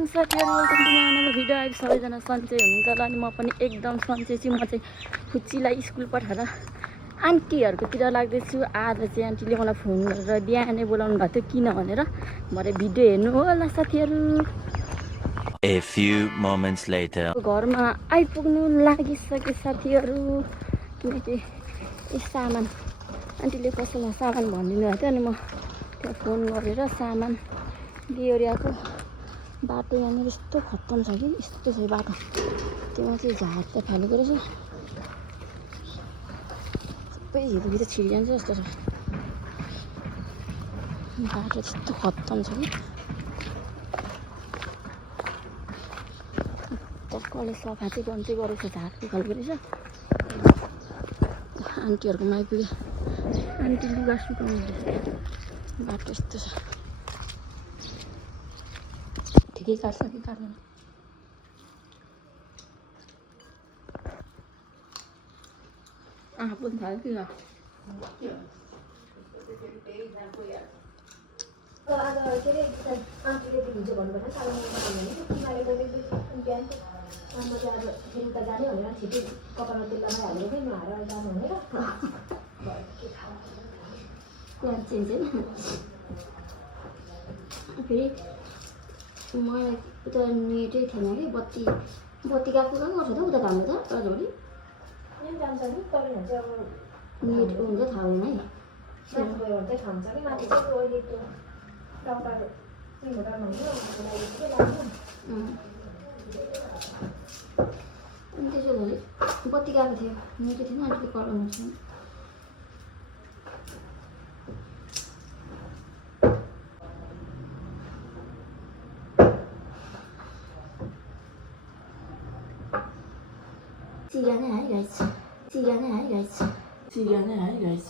Morning साथीहरू, welcome to my another video. अहिले सबैजना सन्चै हुनुहुन्छ होला अनि म पनि एकदम सन्चै छु। म चाहिँ खुच्चीलाई स्कुल पठाएर आन्टीहरूकोतिर लाग्दैछु। आज चाहिँ आन्टीले मलाई फोन गरेर बिहानै बोलाउनु भएको थियो, किन भनेर भरे भिडियो हेर्नु होला साथीहरू। A few moments later. घरमा आइपुग्नु लागिसके साथीहरू, किनकि सामान आन्टीले कसैलाई सामान भनिदिनु भएको थियो अनि म त्यहाँ फोन गरेर सामान लिइरहेको। बाटो यहाँनिर यस्तो खत्तम छ कि यस्तो छ बाटो, त्योमा चाहिँ झार त फालेको रहेछ, सबै हिँड्दै छिरिजान्छ जस्तो छ बाटो, त्यस्तो खत्तम छ कि टक्कले सफा चाहिँ गर्नु चाहिँ गरेको छ, झार खालको रहेछ। आन्टीहरूकोमा आइपुग्यो, आन्टी लुगा सुकाउनु बाटो यस्तो छ, ठिकै काट्छ कि काट्दैन। पनि थाल्यो कि आज के अरे आन्टीले त्यो हिजो भन्नुभयो म चाहिँ आज फेरि उता जाने भनेर छिटै कपालमा तेल लगाइहालेको थिएँ, नुहाएर जानु भनेर प्लान चेन्ज होइन। फेरि मलाई उता नेटै थिएन कि बत्ती गएको कहाँ गर्छ त उता हाम्रो त राजभरि यहाँ जान्छ नि तपाईँहरू चाहिँ अब नेट हुन्छ थाहा हुँदैन है। माथि गयो भने चाहिँ खान्छ कि माथि चाहिँ अहिले त्यो डक्टर तिमीहरू भन्यो लागि चाहिँ लाग्यो। अनि त्यसो भए बत्ती गएको थियो, नेटै थिएन, अलिकति कराउनु छ। चिया नै है गाइस, चिया नै है गाइस, चिया नै है गाइस।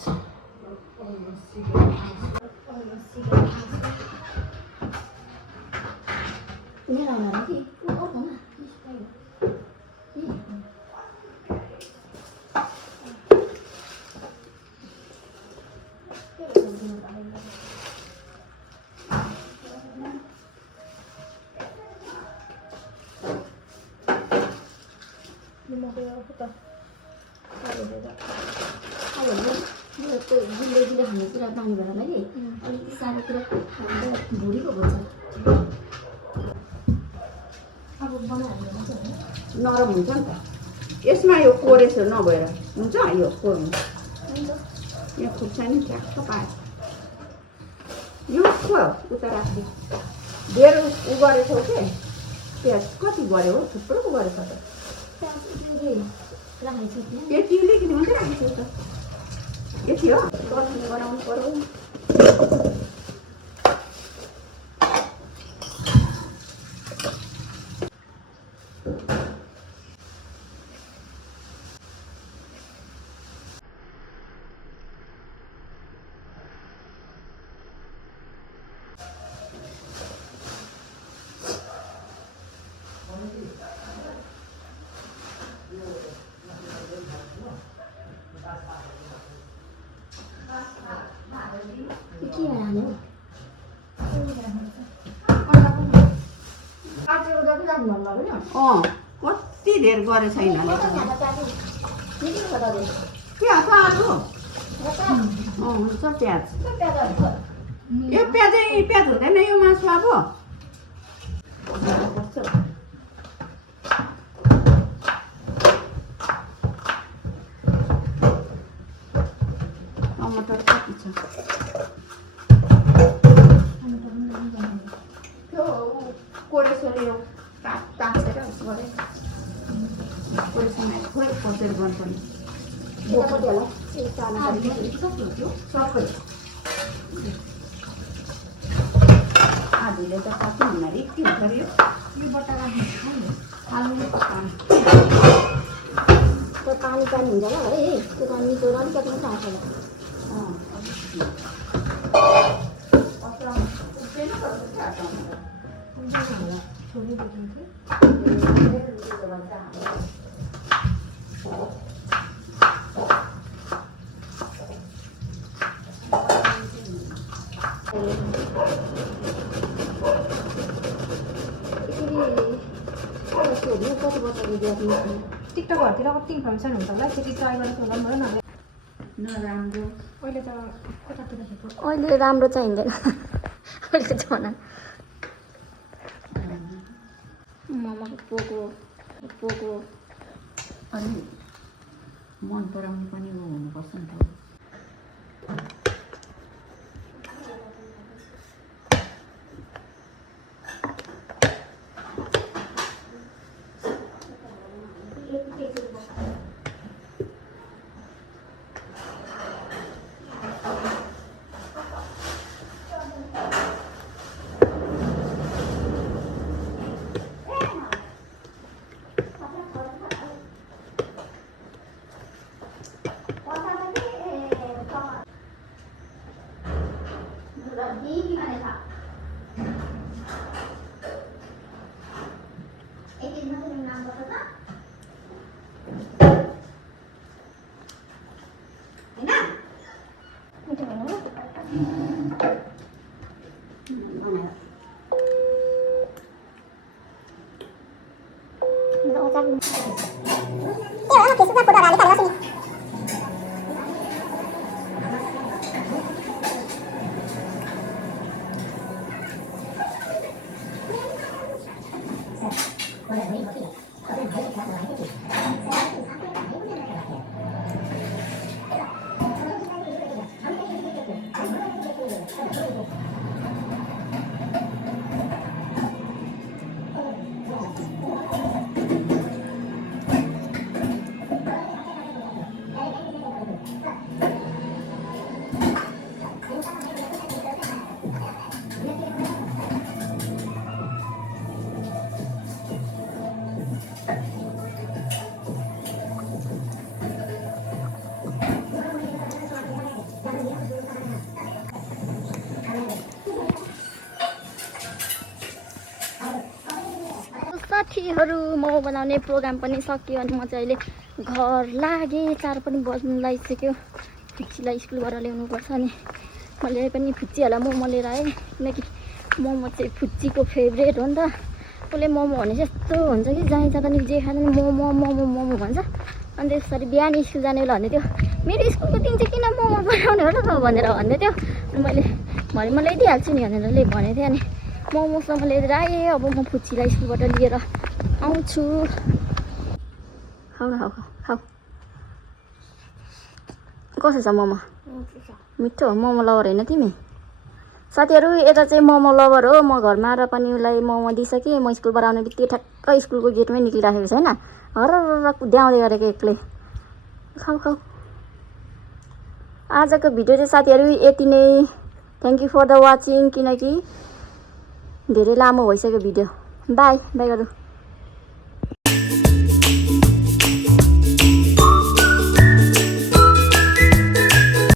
मेरो आउनु कि अर्को न जिल्ले खानेतिर पानी भएर कि अलिकति सानोतिर भुँडीको भन्छ, अब बनाइहाल्नु हुन्छ होइन, नरम हुन्छ नि त। यसमा यो कोरेसो नभएर हुन्छ, यो कोर्नु यो खुर्सानी ठ्याक्क पायो, यो उता राख्दै धेर उ गरेछौ के प्याज कति गऱ्यो हो, थुप्रो पो गरेछ त। राखेको छु त्यहाँ यति अलिकति मात्रै राखेको छ, यति हो चटनी बनाउनु पर्यो। के हाल्नु काटेर जति राख्नु मन लाग्यो कति धेर गरे छैन नि प्याज आलु हुन्छ प्याज, यो प्याज हुँदैन यो मासु अब टमाटर कति छ त्यो कोरेसोले यो तासेर गरे कोरेसोमा खोइ खोसेर गर्नुपर्ने सबै आधीले त कति हुन रिक्ति हुन्छ यो बट्टा राख्नु त्यो पानी हुन्छ होला है, त्यो पानी मिठो र अलिकति मात्रै हाल्छ होला। छोरी देखिन्थ्यो सोध्नु कति वर्षको ग्याप टिकटकहरूतिर कति इन्फर्मेसन हुन्छ होला एकचोटि ट्राई गरेर सोध्नु पऱ्यो न नराम्रो अहिले त कतातिर हेर्नु अहिले राम्रो चाहिँदैन अहिले जमाना ममाको पोको अनि मन पराउने पनि हुनुपर्छ नि त साथीहरू मोमो बनाउने प्रोग्राम पनि सकियो अनि म चाहिँ अहिले घर लागेँ 4 पनि बज्नु लागिसक्यो फुच्चीलाई स्कुलबाट ल्याउनुपर्छ अनि मैले पनि फुच्चीहरूलाई मोमो लिएर आएँ किनकि मोमो चाहिँ फुच्चीको फेभरेट हो नि त उसले मोमो भने चाहिँ यस्तो हुन्छ कि जहीँ जाँदा नि जे खाँदा नि मोमो मोमो मोमो भन्छ अनि त्यसरी बिहान स्कुल जाने बेला भन्दै थियो मेरो स्कुलको दिन चाहिँ किन मोमो बनाउने हो र त भनेर भन्दै थियो अनि मैले भने म ल्याइदिइहाल्छु नि भनेर भनेको थिएँ अनि मोमोसम्म लिएर आएँ अब म फुच्चीलाई स्कुलबाट लिएर आउँछु खाऊ न खाऊ कसो छ मोमो मिठो हो मोमो लभर होइन तिमी साथीहरू यता चाहिँ मोमो लभर हो म घरमा आएर पनि उसलाई मोमो दिइसकेँ म स्कुलबाट आउने बित्तिकै ठ्याक्कै स्कुलको गेटमै निक्लिराखेको छैन हर कुद्याउँदै गरेको एक्लै खाऊ खाऊ आजको भिडियो चाहिँ साथीहरू यति नै thank you for the watching किनकि धेरै लामो भइसक्यो भिडियो बाई बाई गरौँ